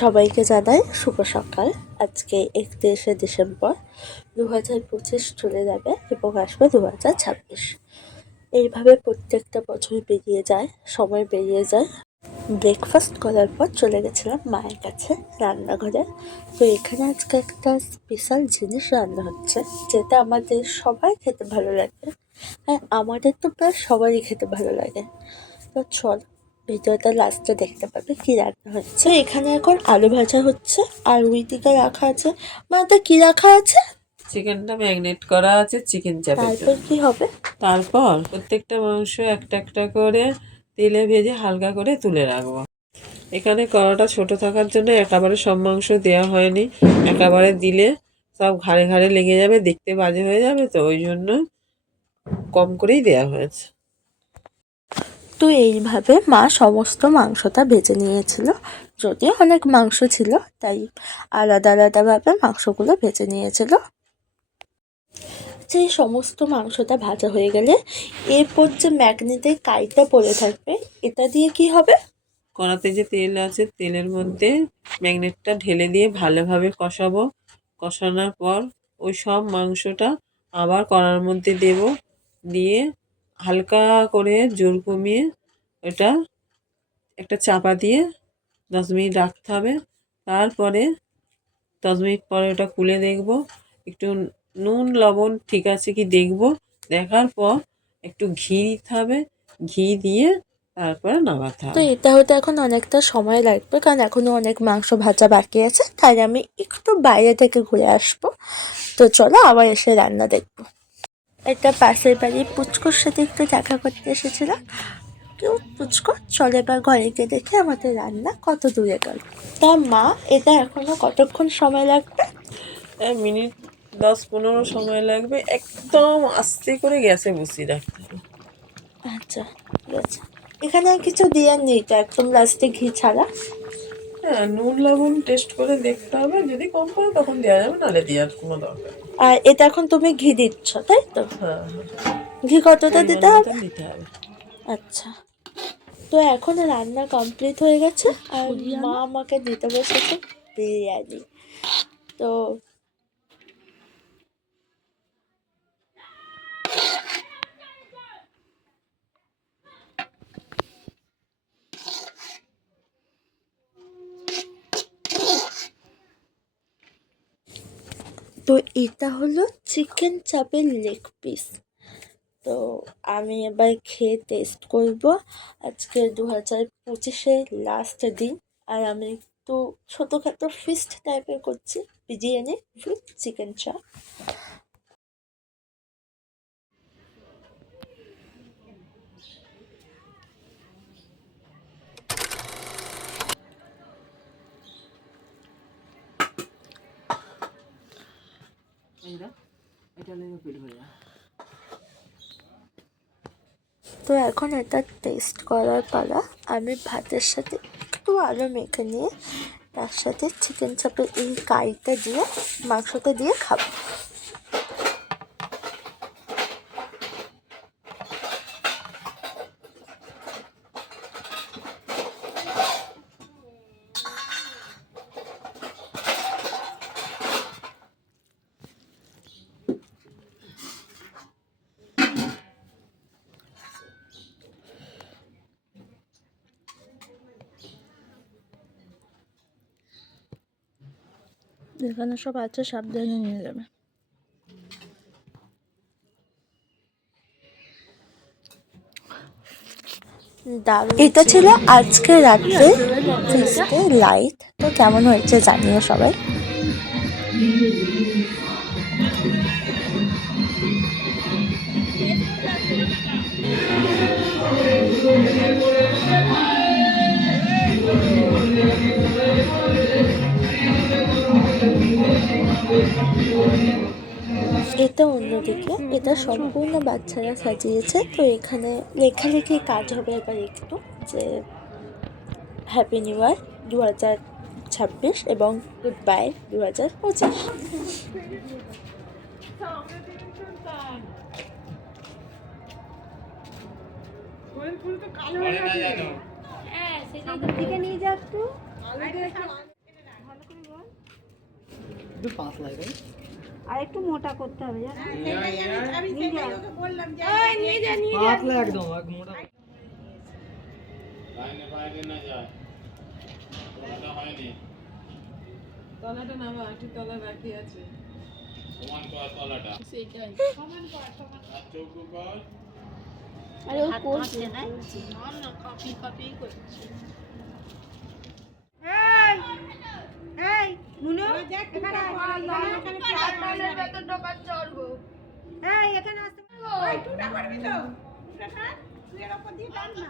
সবাইকে জানাই শুভ সকাল। আজকে 31শে ডিসেম্বর 2025 চলে যাবে এবং আসবে 2026। এইভাবে প্রত্যেকটা বছর বেরিয়ে যায়, সময় বেরিয়ে যায়। ব্রেকফাস্ট করার পর চলে গেছিলাম মায়ের কাছে রান্নাঘরে। তো এখানে আজকে একটা স্পেশাল জিনিস রান্না হচ্ছে, যেটা আমাদের সবাই খেতে ভালো লাগে। হ্যাঁ, আমাদের তো প্রায় সবারই খেতে ভালো লাগে। তো চল, ভিডিওটা লাস্টে দেখতে পাবে কি রান্না হচ্ছে। এখানে এখন আলু ভাজা হচ্ছে, আর ওই দিকে রাখা আছে, মানে কি রাখা আছে, চিকেনটা ম্যারিনেট করা আছে চিকেন চাপের তারপর জন্য। কি হবে? তারপর প্রত্যেকটা মাংস একটা একটা করে তেলে ভেজে হালকা করে তুলে রাখবো। এখানে কড়াটা ছোট থাকার জন্য একেবারে সব মাংস দেওয়া হয়নি। একেবারে দিলে সব ঘাড়ে ঘাড়ে লেগে যাবে, দেখতে বাজে হয়ে যাবে, তো ওই জন্য কম করেই দেওয়া হয়েছে। তো এইভাবে মা সমস্ত মাংসটা ভেজে নিয়েছিল। যদিও অনেক মাংস ছিল, তাই আলাদা আলাদাভাবে মাংসগুলো ভেজে নিয়েছিল। যে সমস্ত মাংসটা ভাজা হয়ে গেলে এরপর যে ম্যাগনেটের কাইটা পড়ে থাকবে, এটা দিয়ে কি হবে? কড়াতে যে তেল আছে তেলের মধ্যে ম্যাগনেটটা ঢেলে দিয়ে ভালোভাবে কষাবো। কষানোর পর ওই সব মাংসটা আবার কড়ার মধ্যে দেব, দিয়ে হালকা করে জোর কমিয়ে ওটা একটা চাপা দিয়ে 10 মিনিট রাখতে হবে। তারপরে 10 মিনিট পরে ওটা খুলে দেখব, একটু নুন লবণ ঠিক আছে কি দেখব। দেখার পর একটু ঘি দিতে হবে, ঘি দিয়ে তারপরে নামাতে তো হবে। এটা হতে এখন অনেকটা সময় লাগবে, কারণ এখনো অনেক মাংস ভাজা বাকি আছে, তাই আমি একটু বাইরে থেকে ঘুরে আসবো। তো চলো আবার এসে রান্না দেখবো। এটা পাশের বাড়ির পুচকুর সাথে একটু দেখা করতে এসেছিলাম। কেউ পুচকু, চলে এবার ঘরে গিয়ে দেখে আমাদের রান্না কত দূরে গেল। তা মা, এটা এখনো কতক্ষণ সময় লাগবে? মিনিট 10-15 সময় লাগবে। একদম আস্তে করে গ্যাসে বসিয়ে রাখতে হবে। আচ্ছা, ঠিক আছে। এখানে আর কিছু দেওয়ার নেই তো, একদম লাস্টে ঘি ছাড়া? হ্যাঁ, নুন লবণ টেস্ট করে দেখতে হবে, যদি কম পড়ে তখন দেওয়া যাবে, নাহলে দেওয়ার কোনো দরকার নেই। আর এটা এখন তুমি ঘি দিচ্ছ, তাই তো? হ্যাঁ, ঘি কতটা পরিমাণ দিতে হবে? মতন দিতে হবে। আচ্ছা। তো এখন রান্না কমপ্লিট হয়ে গেছে, আর মা আমাকে দিতে বসেছে বিরিয়ানি। তো তো এটা হলো চিকেন চাপের লেগ পিস। তো আমি এবার খেয়ে টেস্ট করব। আজকে 2025-এর লাস্ট দিন, আর আমি একটু ছোটোখাটো ফিস্ট টাইপের করছি, বিরিয়ানি উইথ চিকেন চাপ। তো এখন এটা টেস্ট করার পালা। আমি ভাতের সাথে একটু আলু মেখে নিয়ে তার সাথে চিকেন চাপের এই কাইটা দিয়ে মাংসটা দিয়ে খাবো। যেখানে সব আছে সাবধানে নিয়ে যাবে। এটা ছিল আজকে রাত্রে ফিস্টে লাইট। তো কেমন হয়েছে জানিও সবাই। এটা অন্যদিকে, এটা সম্পূর্ণ বাচ্চারা সাজিয়েছে। তো এখানে লেখালেখি কাজ হবে এবার একটু, যে হ্যাপি নিউ ইয়ার 2026 এবং গুড বাই 2025। হ্যাঁ, সেটাই তো দিকে নিয়ে যা একটু। একটু পাতলা তাই আর একটু মোটা করতে হবে জানো পাতলা একদম মোটা লাইনে বাইরে না যায় ওটা হয়নি তলাটা নামা একটু তলা বাকি আছে সমান কর তলাটা সেটাই সমান কর আর চৌকো কর আরে ও করছে না না কপি কপি করছে এই নুনু এখানে এখানে চালের ভেতর ঢোকার চড়বো এই এখানে আসতে ওই টুটা করবি তো টুটা তুই এর উপর দিয়ে টান না